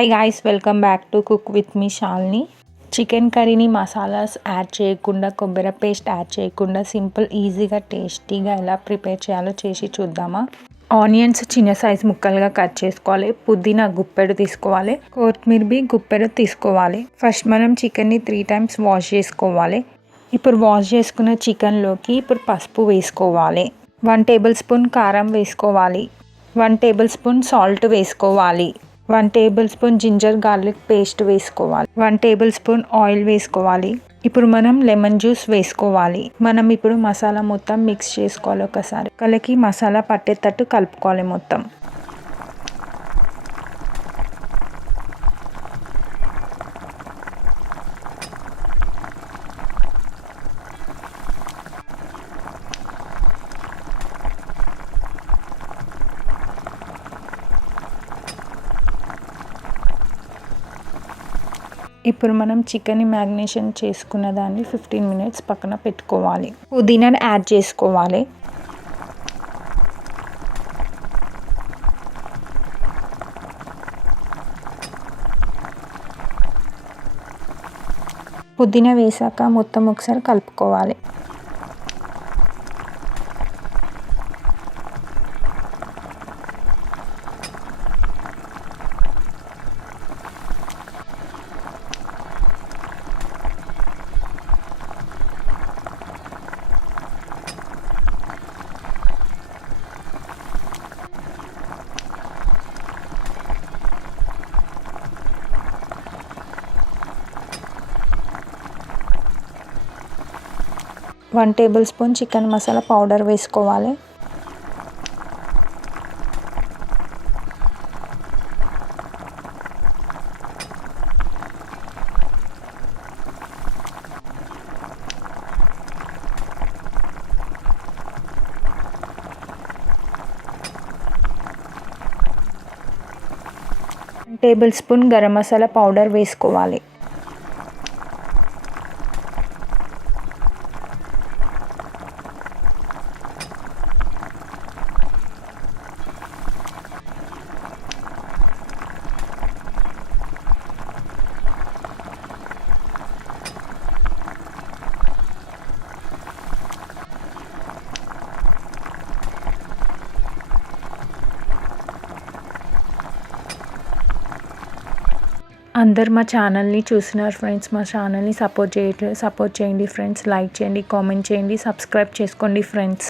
Hi guys, welcome back to cook with me Shalini. Chicken కర్రీని masalas add చేయకుండా, కొబ్బరి paste add చేయకుండా సింపుల్ ఈజీగా టేస్టీగా ఎలా ప్రిపేర్ చేయాలో చేసి చూద్దామా. ఆనియన్స్ చిన్న సైజ్ ముక్కలుగా కట్ చేసుకోవాలి. పుదీనా గుప్పెడు తీసుకోవాలి. కొత్తిమీర గుప్పెడు తీసుకోవాలి. ఫస్ట్ మనం చికెన్ని 3 times వాష్ చేసుకోవాలి. ఇప్పుడు వాష్ చేసుకున్న చికెన్లోకి ఇప్పుడు పసుపు వేసుకోవాలి. 1 tablespoon కారం వేసుకోవాలి. 1 tablespoon సాల్ట్ వేసుకోవాలి. 1 tablespoon జింజర్ గార్లిక్ పేస్ట్ వేసుకోవాలి. 1 tablespoon ఆయిల్ వేసుకోవాలి. ఇప్పుడు మనం లెమన్ జ్యూస్ వేసుకోవాలి. మనం ఇప్పుడు మసాలా మొత్తం మిక్స్ చేసుకోవాలి. ఒకసారి కలికి మసాలా పట్టేటట్టు కలుపుకోవాలి మొత్తం. ఇప్పుడు మనం చికెన్ని మ్యాగ్నేషన్ చేసుకున్న దాన్ని 15 minutes పక్కన పెట్టుకోవాలి. పుదీనాని యాడ్ చేసుకోవాలి. పుదీనా వేసాక మొత్తం ఒకసారి కలుపుకోవాలి. One tablespoon chicken masala powder వేసుకోవాలి. Tablespoon garam masala powder వేసుకోవాలి. అందరు మా ఛానల్ని చూసినారు ఫ్రెండ్స్. మా ఛానల్ని సపోర్ట్ చేయండి ఫ్రెండ్స్. లైక్ చేయండి, కామెంట్ చేయండి, సబ్స్క్రైబ్ చేసుకోండి ఫ్రెండ్స్.